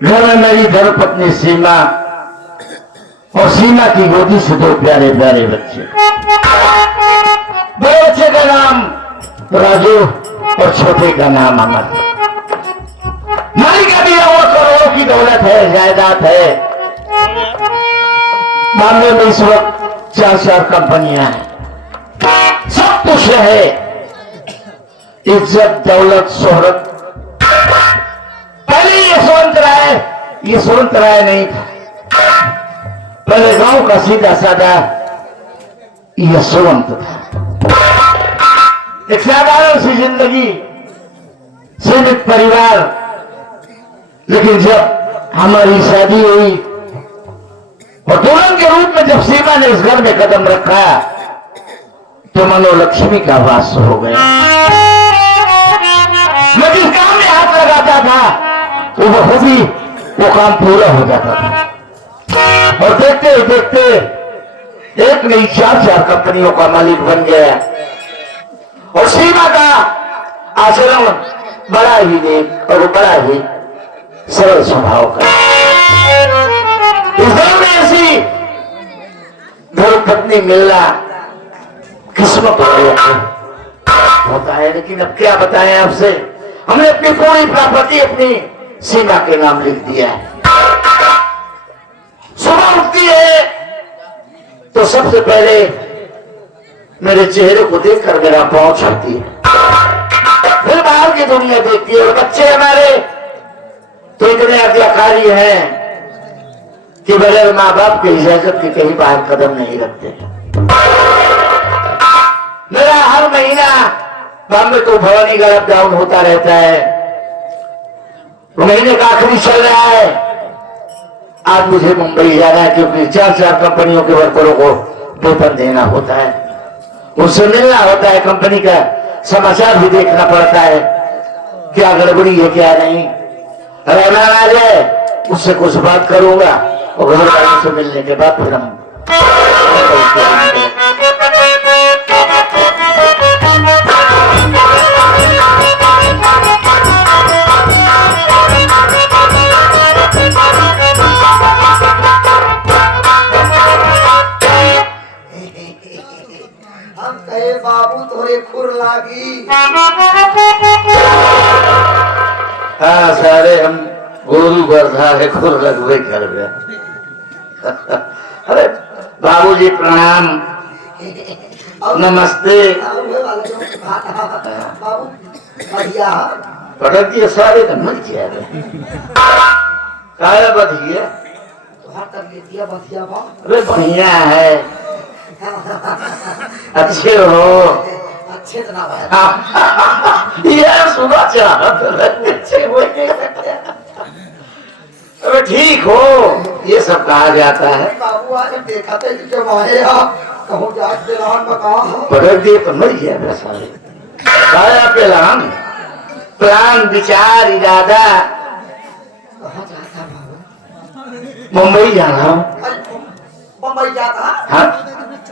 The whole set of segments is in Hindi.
घर में मेरी धर्मपत्नी सीमा और सीमा की गोदी से दो प्यारे प्यारे बच्चे। बड़े बच्चे का नाम राजू और छोटे का नाम अमर। मालिक का भी वो करोड़ों की दौलत है, जायदाद है। मामले में इस वक्त 4 कंपनियां हैं, सब कुछ है, इज्जत दौलत शोहरत। पहले ये यशवंत राय नहीं था, पहले गांव का सीधा साधा यशवंत था। एक साधारण सी जिंदगी, सीमित परिवार। लेकिन जब हमारी शादी हुई और दुल्हन के रूप में जब सीमा ने इस घर में कदम रखा तो मनोलक्ष्मी का वास हो गया। मैं जिस काम में हाथ लगाता था वो बखूबी वो काम पूरा हो जाता था। और देखते देखते एक नहीं 4 कंपनियों का मालिक बन गया। और सीमा का आचरण बड़ा ही नेक और बड़ा ही सरल स्वभाव का। इस घर में ऐसी धर्मपत्नी मिलना किस्मत होता है। लेकिन अब क्या बताएं आपसे, हमने अपनी पूरी प्रॉपर्टी अपनी सीमा के नाम लिख दिया है। सुबह उठती है तो सबसे पहले मेरे चेहरे को देखकर मेरा पांव छूती है, फिर बाहर की दुनिया देखती है। और बच्चे हमारे तो इतने आज्ञाकारी हैं कि बगैर माँ बाप की इजाजत के कहीं बाहर कदम नहीं रखते। मेरा हर महीना बॉम्बे तो भवानी का लॉकडाउन होता रहता है, महीने का आखिरी चल रहा है। आज मुझे मुंबई जाना है क्योंकि 4 कंपनियों के वर्करों को वेतन देना होता है, उनसे मिलना होता है, कंपनी का समाचार भी देखना पड़ता है, क्या गड़बड़ी है क्या नहीं। रहमान आ जाए उससे कुछ बात करूंगा और घर वालों से मिलने के बाद फिर हम बाबू तोरे खुर लागी। हाँ सारे हम गोरू वर्धा है, खुर लगवे कर गए। अरे बाबूजी प्रणाम, नमस्ते। बाबू बढ़िया पटक दिए सारे तो मर गया काया बधिया बढ़िया। अरे बढ़िया है, अच्छे हो, अच्छे तो ना ये सुबह चढ़ा अरे ठीक हो, ये सब कहा जाता है। बाबू आज देखा थे जब आए कहूँ जाट दिलान बता पटक दिए तो मर गया सारे। काया प्लान प्लान विचार इरादा कहाँ जाता बाबू? मुंबई जाना हूँ। मुंबई जाता? हाँ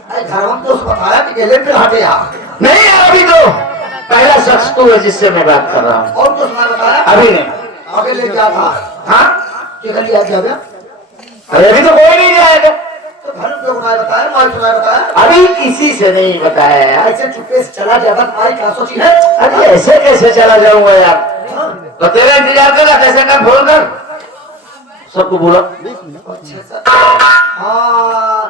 घर हम तो बताया कि गले पे हटे नहीं यार, अभी तो पहला शख्स तू है जिससे मैं बात कर रहा हूँ। और कुछ ना बताया? अभी नहीं। अभी ले क्या था? हाँ क्या लिया जाए? अरे अभी तो कोई नहीं जाएगा। तो घर पे उन्हें बताया, माई सुना बताया? अभी किसी से नहीं बताया यार। ऐसे चुपके से चला जाएगा माई क्या सोची है? अरे ऐसे कैसे चला जाऊंगा यार? तो तेरा इंतजार कर रहा, कैसे कर, फोन कर सबको बोला। हाँ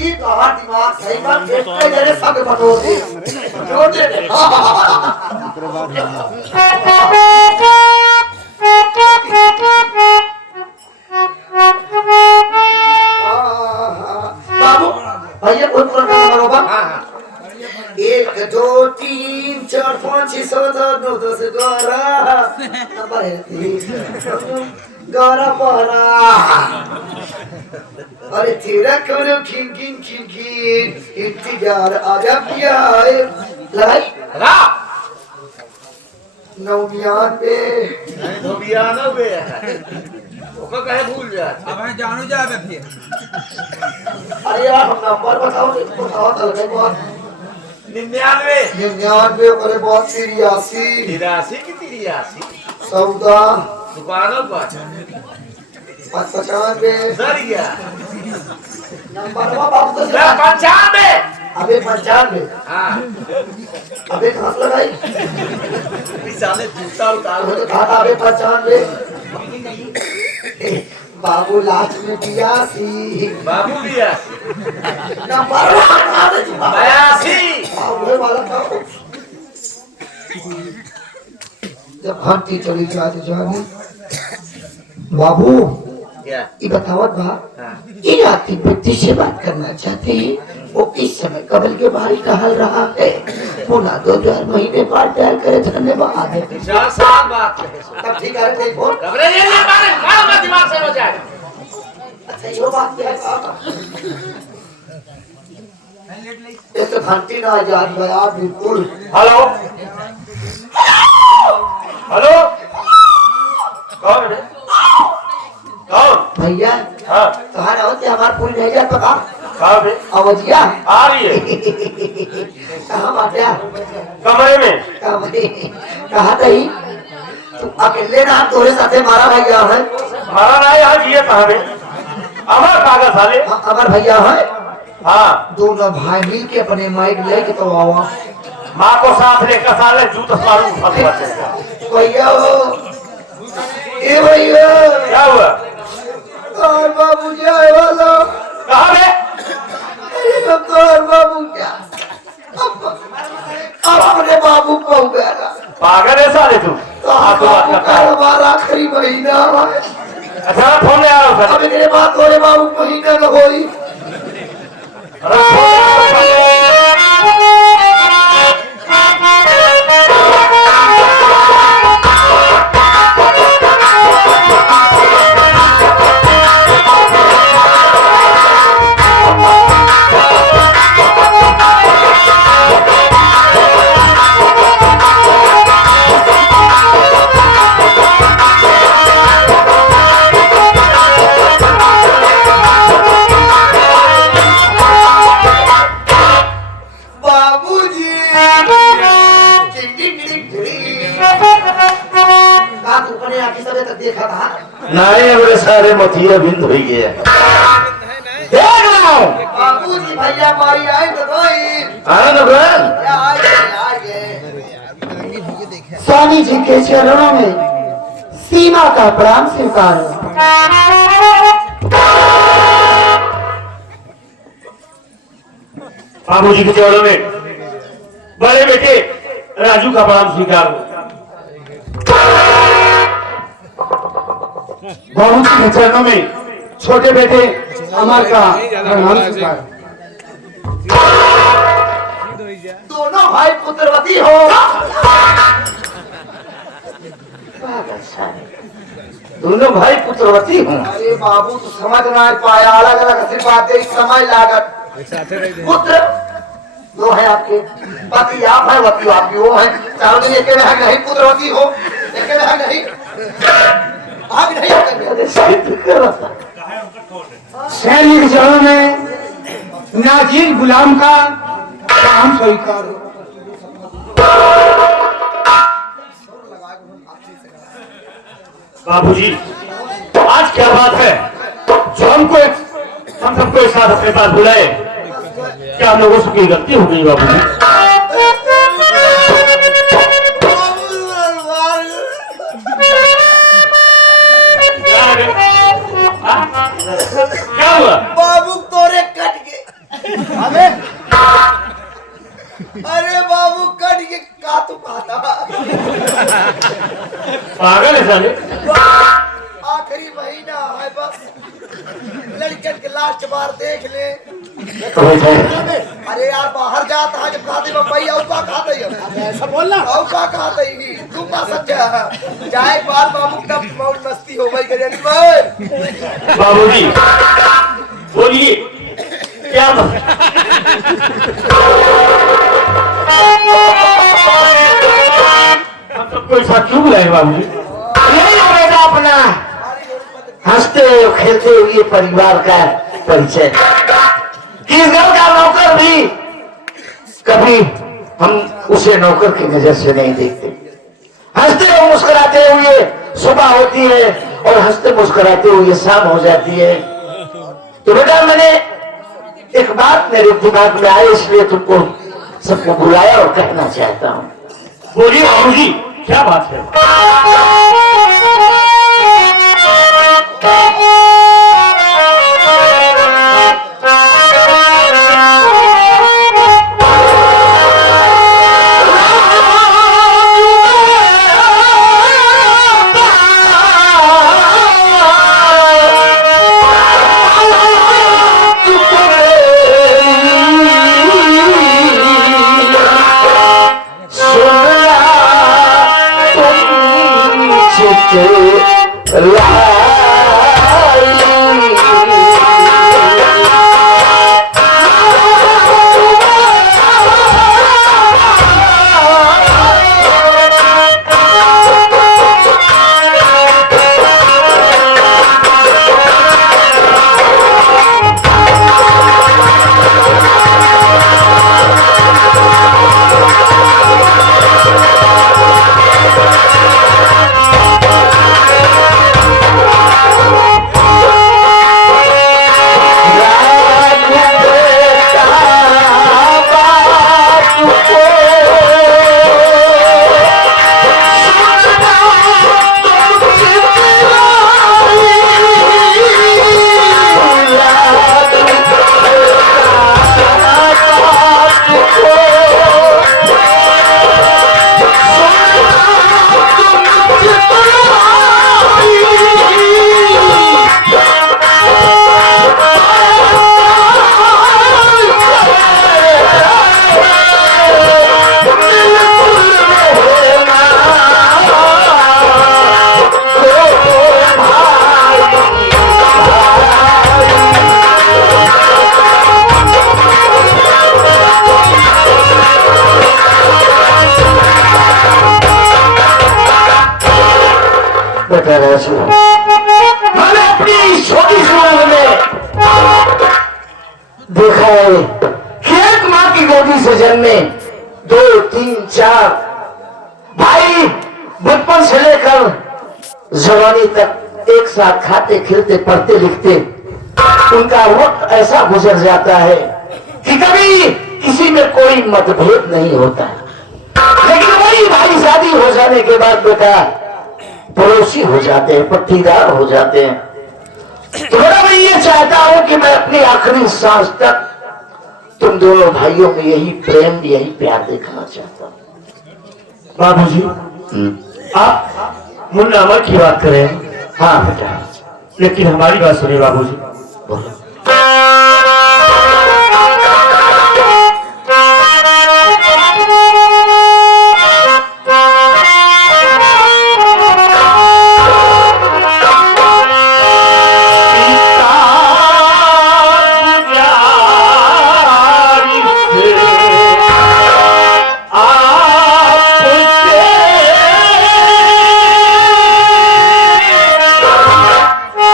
ये कहा दिमाग सही बात देखते जरे सब बटोर दे बटोर दे। बाबू भैया कोई प्रोग्राम करो बा? 1 2 3 4 5 6 7 8 9 10 11 नंबर है 11 12। अरे तेरा करो खिन इंतजार आजा पिया लगाई 99 ओका कहे भूल जा। अब है जानू जावे फिर। अरे यार हम नंबर बताओ तो लगे बहुत 99 99 अरे बहुत 83 83 की 83 14 दुकानों पर 95 सरिया नंबर बाबू तो 95 अबे 95 हाँ अबे कहाँ से लगाई साले जूता उतार वो तो खाता अबे 95 बाबू लास्ट में 82 बाबू दिया नंबर बता दे 82 बाबू वाला था जब घंटी चली जाती जानी बाबू क्या ये बतावत बा हाँ ये आती व्यक्ति से बात करना चाहते हैं वो इस समय कबल के बाहर टहल रहा है पुनः 2000 महीने बाद टहल करे धन्यवाद चार साल बात है तब ठीक है रे फोन घबरे ये मारे मारो मत दिमाग से हो जाए अच्छा ये बात क्या है ये तो घंटी ना याद बया बिल्कुल हेलो हेलो कौन है कौन भैया हाँ कहाँ होते हमारे पूरी नहीं जाता कहा कहाँ पे अवधिया आ रही है कहाँ बाटे कमरे में कहा नहीं तू अकेले ना तोरे साथे मारा भैया है हमारा ना यहाँ जिए कहाँ में अमर कागज साले अमर भैया है हाँ दोनों भाई मिल के अपने माइक लेके तो आवा माँ को साथ लेकर साले जूत मारू फंसवा चलेगा भैया ए भैया क्या हुआ और बाबू जाए वाला कहाँ में और बाबू क्या अपने बाबू को गया पागल है साले तू आपको बात करता है हमारा आखिरी महीना है अच्छा मैं फोन ले आ रहा हूँ सर अब मेरे बात हो बाबू महीना न होई अरे फोन ले आ रहा हूँ। बाबूजी का तू अपने आंखें सबे तक देखा था नहीं मेरे सारे मथिया बिंद हो गए देख लो बाबूजी भैया माई आए तो कोई आनंद बहन आए स्वामी जी के चरणों में सीमा का प्रणाम स्वीकार बाबू जी के चरणों में बड़े बेटे राजू का प्रणाम स्वीकार हो बाबू जी के चरणों में छोटे बेटे अमर का प्रणाम स्वीकार दोनों भाई पुत्रवती हो दोनों भाई पुत्रवती हूँ अरे बाबू तो समझ ना पाया अलग अलग सिर्फ बातें समय लागत पुत्र दो है आपके पति आप है वती आपकी वो है चारों दिन एक में है नहीं पुत्रवती हो एक में है नहीं भाग नहीं सैन्य के चरणों में नाजीर गुलाम का काम स्वीकार हो। बाबूजी आज क्या बात है जो हम सबको एक साथ अपने पास बुलाए क्या हम लोगों से कोई गलती हो गई बाबूजी क्या हुआ बाबू तोरे कट गए अरे बाबू कट के का तू खाता पागल है साले आखिरी महीना है बस लड़कन के लास्ट बार देख ले अरे यार बाहर जाता है जब खाते बम्बई औका खाते ही ऐसा बोलना औका खाते ही तू का समझा जाए बार बाबू तब मौज मस्ती हो गई गजनी भाई बाबूजी बोलिए क्या हम सबको एक साथ क्यों बुलाए बाबूजी यही बेटा अपना हंसते खेलते हुए परिवार का परिचय किस घर का नौकर भी कभी हम उसे नौकर की नजर से नहीं देखते हंसते और मुस्कुराते हुए सुबह होती है और हंसते मुस्कुराते हुए शाम हो जाती है। तो बेटा मैंने एक बात मेरे दिमाग में आई, इसलिए तुमको सबको बुलाया और कहना चाहता हूँ। बोलिए बाबूजी, क्या बात है? मैंने अपनी छोटी सी उम्र में देखा है कि एक माँ की गोदी से जन्मे 2, 3, 4 भाई बचपन से लेकर जवानी तक एक साथ खाते खिलते पढ़ते लिखते उनका वक्त ऐसा गुजर जाता है कि कभी किसी में कोई मतभेद नहीं होता। लेकिन वही भाई शादी हो जाने के बाद बेटा पड़ोसी हो जाते हैं, पट्टीदार हो जाते हैं। तो मेरा मैं ये चाहता हूं कि मैं अपनी आखिरी सांस तक तुम दोनों भाइयों में यही प्रेम यही प्यार देखना चाहता हूं। बाबूजी, आप मुन्ना अमर की बात करें। हाँ बेटा, लेकिन हमारी बात सुनिए बाबूजी। बोलो।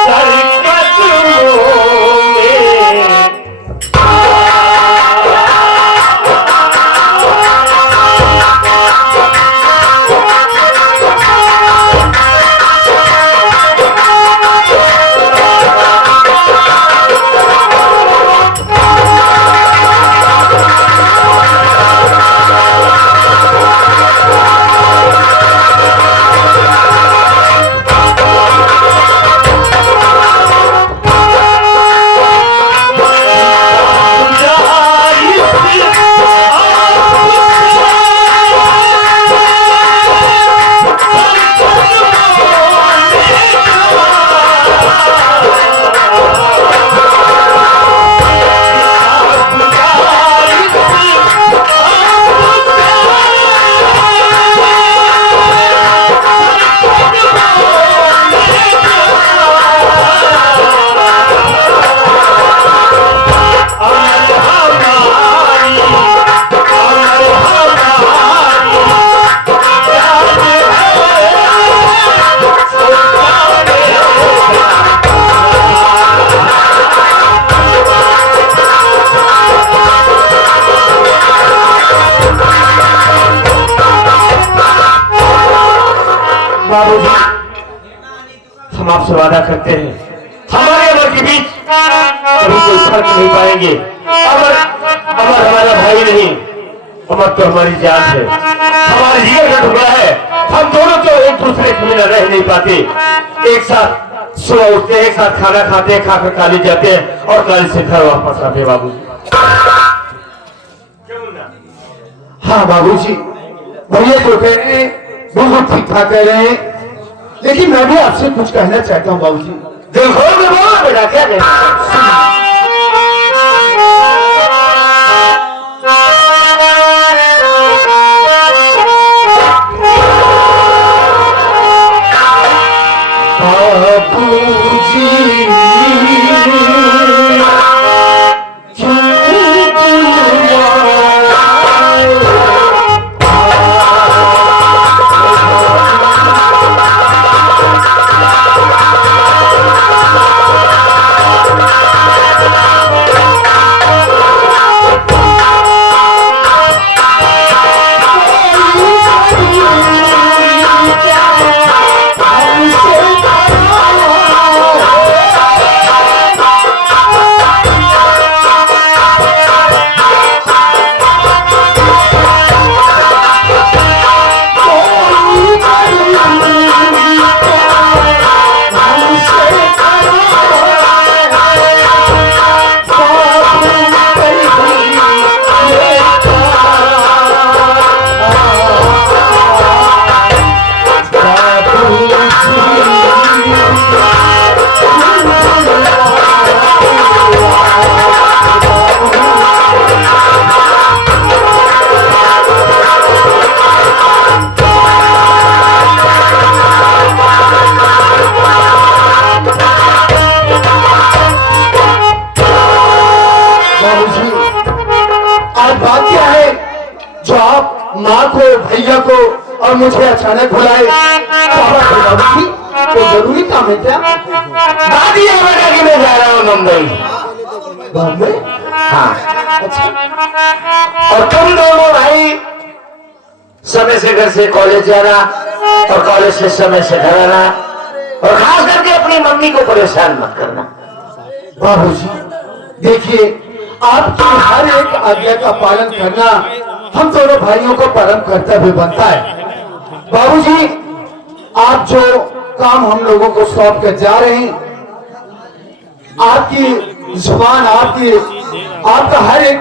सरकत हम आपसे वादा करते हैं हमारे अमर के बीच कभी कोई फर्क नहीं पाएंगे। अमर अमर हमारा भाई नहीं, अमर तो हमारी जान है, हमारे जीवन का टुकड़ा है। हम दोनों तो एक दूसरे के बिना रह नहीं पाते। एक साथ सुबह उठते हैं, एक साथ खाना खाते हैं, खाकर कॉलेज जाते हैं और कॉलेज से घर वापस आते हैं। बाबू हाँ बाबूजी, भैया जो कह रहे हैं बिल्कुल ठीक ठाक कह रहे हैं, लेकिन मैं भी आपसे कुछ कहना चाहता हूँ बाबूजी। देखो बेटा क्या कहना भैया को और मुझे अचानक बुलाए। कोई जरूरी काम है क्या? दादी है बेटा कि मैं जा रहा हूँ मुंबई। बॉम्बे? हाँ। अच्छा। और तुम दोनों भाई समय से घर से कॉलेज जाना और कॉलेज से समय से घर आना, और खास करके अपनी मम्मी को परेशान मत करना। बाबूजी देखिए, आपकी हर एक आज्ञा का पालन करना हम दोनों भाइयों को परम कर्तव्य बनता है। बाबूजी, आप जो काम हम लोगों को सौंप कर जा रहे हैं, आपकी जुबान, आपका हर एक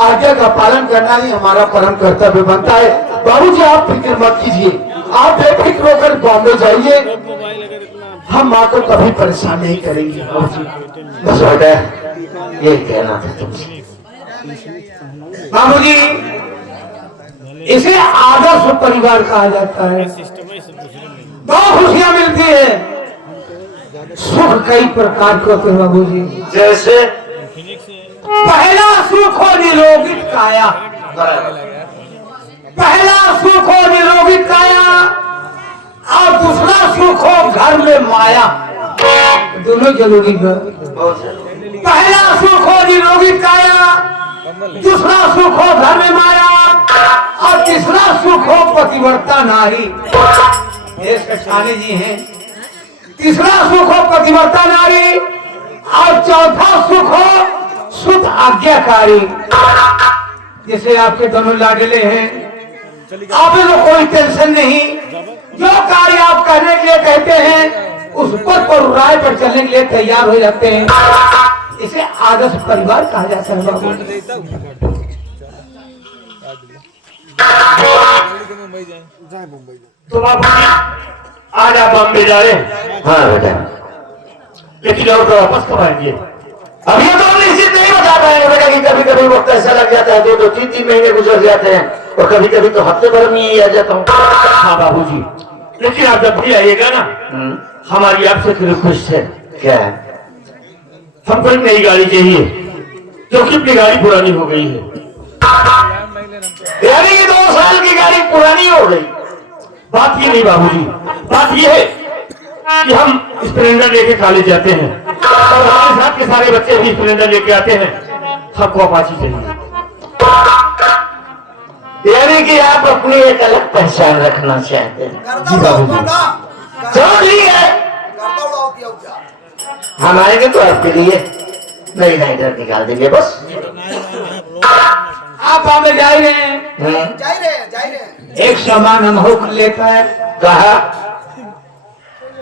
आज्ञा का पालन करना ही हमारा परम कर्तव्य बनता है। बाबूजी आप फिक्र मत कीजिए, आप बेफिक्र होकर बॉम्बे जाइए, हम माँ को कभी परेशान नहीं करेंगे। बस बेटा यही कहना था तुमसे। बाबूजी, इसे आदर्श परिवार कहा जाता है। दो खुशियां मिलती है, सुख कई प्रकार के होते हैं बाबूजी। जैसे पहला सुख हो निरोगित काया, पहला सुख हो निरोगित काया, और दूसरा सुख हो घर में माया। दोनों जरूरी है। पहला सुख हो निरोगित काया, दूसरा सुख हो घर में माया, और तीसरा सुख हो पतिव्रता नारी। ये सेठानी जी हैं। तीसरा सुख हो पतिव्रता नारी, और चौथा सुख हो शुद्ध आज्ञाकारी। जैसे आपके दोनों लाडले हैं, आप लोग कोई टेंशन नहीं, जो कार्य आप करने के लिए कहते हैं उस पर राय पर चलने के लिए तैयार हो जाते हैं। इसे आदर्श परिवार कहा जाता है बाबू। तो बाबू आज आप बॉम्बे जा रहे? हाँ बेटा, लेकिन और तो वापस कब आएंगे? अभी तो हम निश्चित नहीं बता पाएंगे बेटा कि कभी कभी वक्त ऐसा लग जाता है, 2-3 महीने गुजर जाते हैं, और कभी कभी तो हफ्ते भर में ही आ जाता हूँ। हाँ बाबूजी, लेकिन आप जब भी आइएगा ना, हमारी आपसे रिक्वेस्ट है। क्या है? हमको एक नई गाड़ी चाहिए, क्योंकि अपनी गाड़ी पुरानी हो गई है। यानी कि 2 साल की गाड़ी पुरानी हो गई। बात ये नहीं बाबूजी, बात ये है कि हम स्प्लेंडर लेके कॉलेज जाते हैं और हमारे साथ के सारे बच्चे भी स्प्लेंडर लेके आते हैं। हमको अपाची चाहिए। यानी कि आप अपनी एक अलग पहचान रखना चाहते हैं। जी बाबूजी। समझ ली है? हम आएंगे तो आपके लिए नई नई इधर निकाल देंगे बस। आप हमें जा रहे हैं, जाई रहे एक सामान हम हुक लेता है, कहा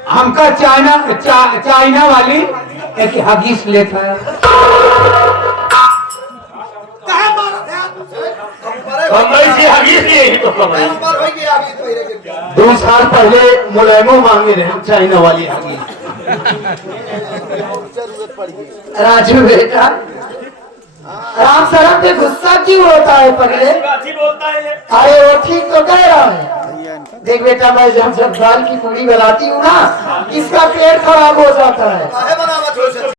हमका चाइना वाली एक हगीस लेता है। बम्बई से हगीस नहीं तो कमाई। 2 साल पहले मुलायमो मांगे रहे हम चाइना वाली हगी। राजू बेटा राम शरण पे गुस्सा क्यों होता है पगले? अरे वो ठीक तो कह रहा है। देख बेटा मैं जब दाल की पूरी बनाती हूँ ना, इसका पेट खराब हो जाता है।